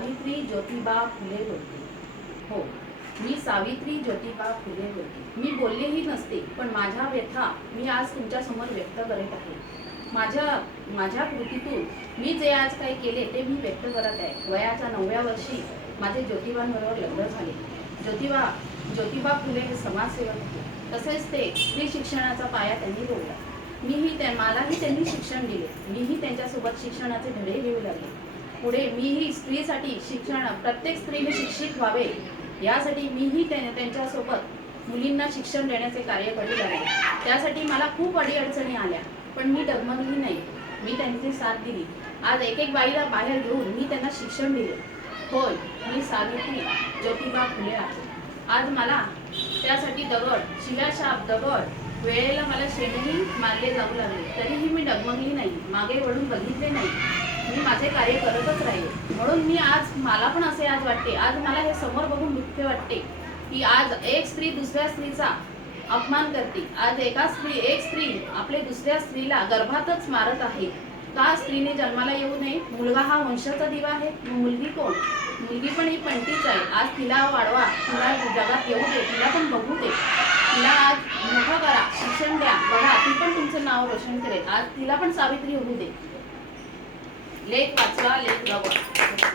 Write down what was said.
सावित्री ज्योतिबा फुले होती. हो, मी सावित्री ज्योतिबा फुले होती. मी बोललेही नसते, पण माझ्या व्यथा मी आज तुमच्यासमोर व्यक्त करत आहे. माझ्या कृतीतून मी जे आज काही केले ते मी व्यक्त करत आहे. वयाच्या 9व्या वर्षी माझे ज्योतिबांबरोबर लग्न झाले. ज्योतिबा फुले हे समाजसेवक होते. तसेच ते स्त्री शिक्षणाचा पाया त्यांनी रोवला. मलाही त्यांनी शिक्षण दिले. मीही त्यांच्यासोबत शिक्षणाचे धडे घेऊ लागले. पुढे मीही स्त्रीसाठी प्रत्येक स्त्रीने शिक्षित व्हावे यासाठी मीही त्यांच्यासोबत मुलींना शिक्षण देण्याचे कार्य करू लागले. त्यासाठी मला खूप अडीअडचणी आल्या, पण मी डगमगली नाही. मी त्यांची साथ दिली. आज एक बाईला बाहेर घेऊन मी त्यांना शिक्षण दिले. होय, मी सावित्री ज्योतिबा फुले आहे. आज मला त्यासाठी शिव्याशाप वेळेला मला शेणही मारले जाऊ लागले, तरीही मी डगमगली नाही, मागे वळून बघितले नाही. मी माझे कार्य करतच राहिले. म्हणून मला पण असे आज वाटते, आज मला हे समोर बघून दुःख वाटते की आज एक स्त्री दुसऱ्या स्त्रीचा अपमान करते. आज एक स्त्री आपल्या दुसऱ्या स्त्रीला गर्भातच मारत आहे. का स्त्रीने जन्माला येऊ नये? मुलगा हा वंशाचा दिवा आहे. मुलगी कोण? मुलगी पण ही पंटीच आहे. आज तिला वाढवा, तिला जगात येऊ दे, तिला पण बघू दे, तिला आज मोठं करा, शिक्षण द्या. बघा, ती पण तुमचं नाव रोशन करेल. आज तिला पण सावित्री होऊ दे. लेख वाचवा, लेख जगवा.